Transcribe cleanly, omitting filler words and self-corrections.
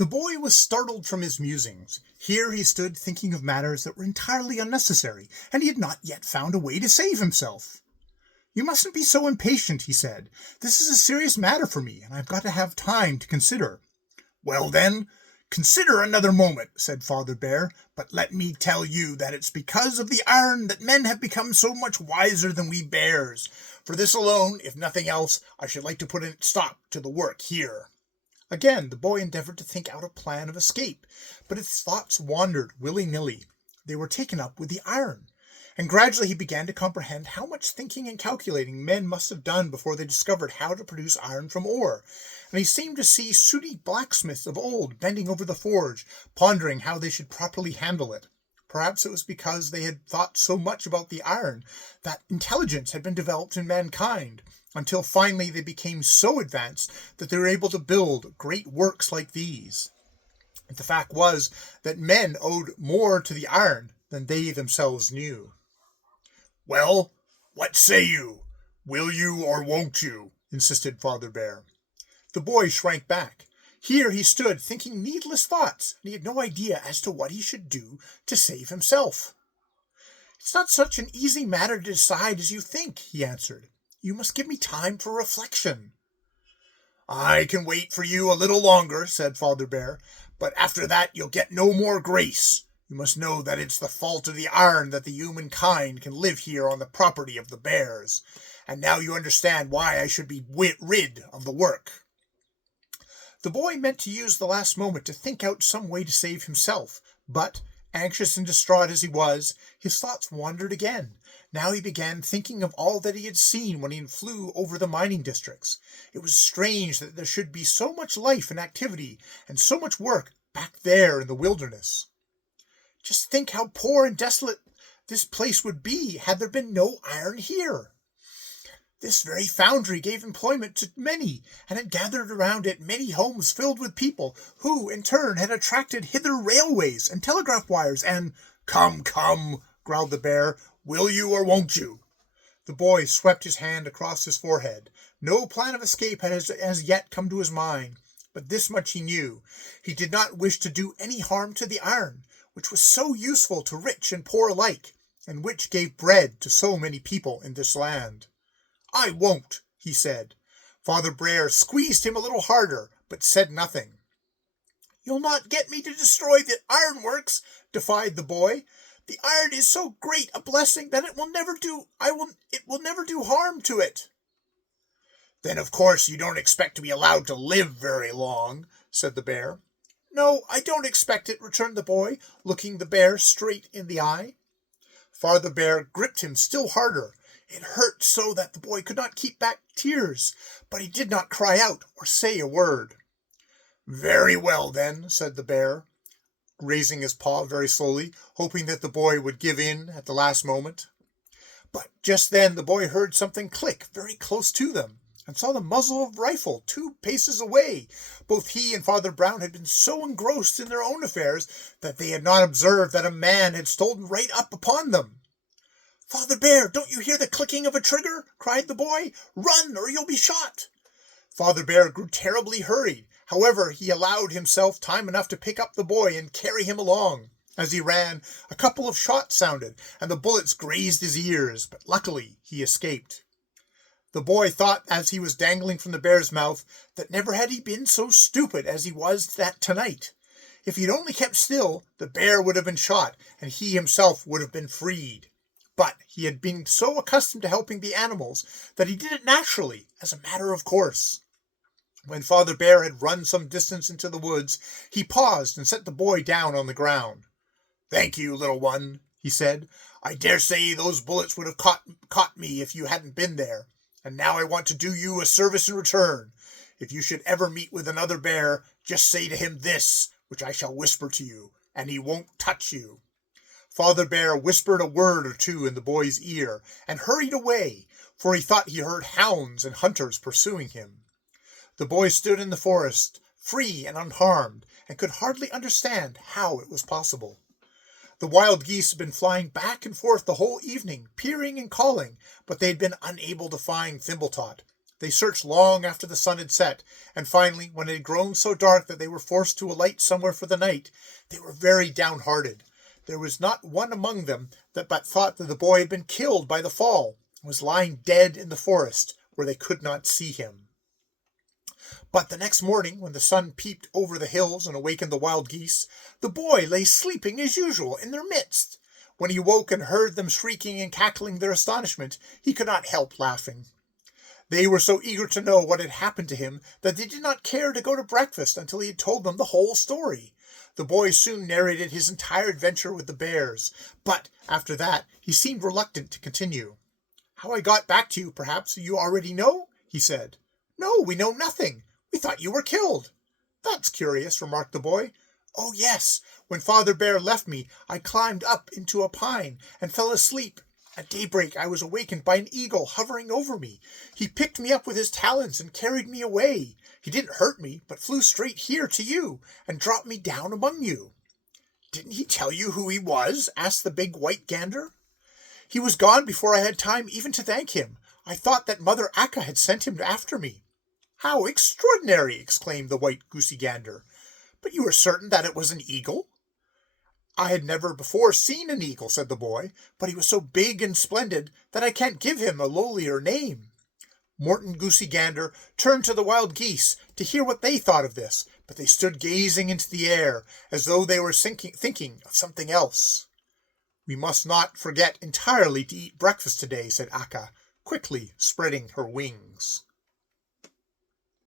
The boy was startled from his musings. Here he stood thinking of matters that were entirely unnecessary, and he had not yet found a way to save himself. "You mustn't be so impatient," he said. "This is a serious matter for me, and I've got to have time to consider." "Well, then, consider another moment," said Father Bear, "but let me tell you that it's because of the iron that men have become so much wiser than we bears. For this alone, if nothing else, I should like to put a stop to the work here." Again the boy endeavored to think out a plan of escape, but his thoughts wandered willy-nilly. They were taken up with the iron, and gradually he began to comprehend how much thinking and calculating men must have done before they discovered how to produce iron from ore, and he seemed to see sooty blacksmiths of old bending over the forge, pondering how they should properly handle it. Perhaps it was because they had thought so much about the iron that intelligence had been developed in mankind, until finally they became so advanced that they were able to build great works like these. The fact was that men owed more to the iron than they themselves knew. "Well, what say you? Will you or won't you?" insisted Father Bear. The boy shrank back. Here he stood thinking needless thoughts, and he had no idea as to what he should do to save himself. "It's not such an easy matter to decide as you think," he answered. "You must give me time for reflection." "I can wait for you a little longer," said Father Bear, "but after that you'll get no more grace. You must know that it's the fault of the iron that the human kind can live here on the property of the bears, and now you understand why I should be rid of the work." The boy meant to use the last moment to think out some way to save himself, but, anxious and distraught as he was, his thoughts wandered again. Now he began thinking of all that he had seen when he flew over the mining districts. It was strange that there should be so much life and activity and so much work back there in the wilderness. Just think how poor and desolate this place would be had there been no iron here. This very foundry gave employment to many, and had gathered around it many homes filled with people, who, in turn, had attracted hither railways and telegraph wires and— "Come, come," growled the bear, "will you or won't you?" The boy swept his hand across his forehead. No plan of escape had as yet come to his mind, but this much he knew. He did not wish to do any harm to the iron, which was so useful to rich and poor alike, and which gave bread to so many people in this land. "I won't," he said. Father Bear squeezed him a little harder, but said nothing. "You'll not get me to destroy the ironworks," defied the boy. "The iron is so great a blessing that it will never do harm to it." "Then of course you don't expect to be allowed to live very long," said the bear. "No, I don't expect it," returned the boy, looking the bear straight in the eye. Father Bear gripped him still harder. It hurt so that the boy could not keep back tears, but he did not cry out or say a word. "Very well, then," said the bear, raising his paw very slowly, hoping that the boy would give in at the last moment. But just then the boy heard something click very close to them, and saw the muzzle of a rifle 2 paces away. Both he and Father Brown had been so engrossed in their own affairs that they had not observed that a man had stolen right up upon them. "Father Bear, don't you hear the clicking of a trigger?" cried the boy. "Run, or you'll be shot." Father Bear grew terribly hurried. However, he allowed himself time enough to pick up the boy and carry him along. As he ran, a couple of shots sounded, and the bullets grazed his ears, but luckily he escaped. The boy thought, as he was dangling from the bear's mouth, that never had he been so stupid as he was that tonight. If he'd only kept still, the bear would have been shot, and he himself would have been freed. But he had been so accustomed to helping the animals that he did it naturally, as a matter of course. When Father Bear had run some distance into the woods, he paused and set the boy down on the ground. "Thank you, little one," he said. "I dare say those bullets would have caught me if you hadn't been there. And now I want to do you a service in return. If you should ever meet with another bear, just say to him this, which I shall whisper to you, and he won't touch you." Father Bear whispered a word or two in the boy's ear, and hurried away, for he thought he heard hounds and hunters pursuing him. The boy stood in the forest, free and unharmed, and could hardly understand how it was possible. The wild geese had been flying back and forth the whole evening, peering and calling, but they had been unable to find Thmbtt. They searched long after the sun had set, and finally, when it had grown so dark that they were forced to alight somewhere for the night, they were very downhearted. There was not one among them that but thought that the boy had been killed by the fall, and was lying dead in the forest, where they could not see him. But the next morning, when the sun peeped over the hills and awakened the wild geese, the boy lay sleeping as usual in their midst. When he woke and heard them shrieking and cackling their astonishment, he could not help laughing. They were so eager to know what had happened to him that they did not care to go to breakfast until he had told them the whole story. The boy soon narrated his entire adventure with the bears, but after that he seemed reluctant to continue. "How I got back to you, perhaps, you already know?" he said. "No, we know nothing. We thought you were killed." "That's curious," remarked the boy. "Oh, yes. When Father Bear left me, I climbed up into a pine and fell asleep. At daybreak I was awakened by an eagle hovering over me. He picked me up with his talons and carried me away. He didn't hurt me, but flew straight here to you and dropped me down among you." "Didn't he tell you who he was?" asked the big white gander. "He was gone before I had time even to thank him. I thought that Mother Akka had sent him after me." "How extraordinary!" exclaimed the white goosey gander. "But you are certain that it was an eagle?" "I had never before seen an eagle," said the boy, "but he was so big and splendid that I can't give him a lowlier name." Morton Goosey Gander turned to the wild geese to hear what they thought of this, but they stood gazing into the air as though they were thinking of something else. "We must not forget entirely to eat breakfast today," said Akka, quickly spreading her wings.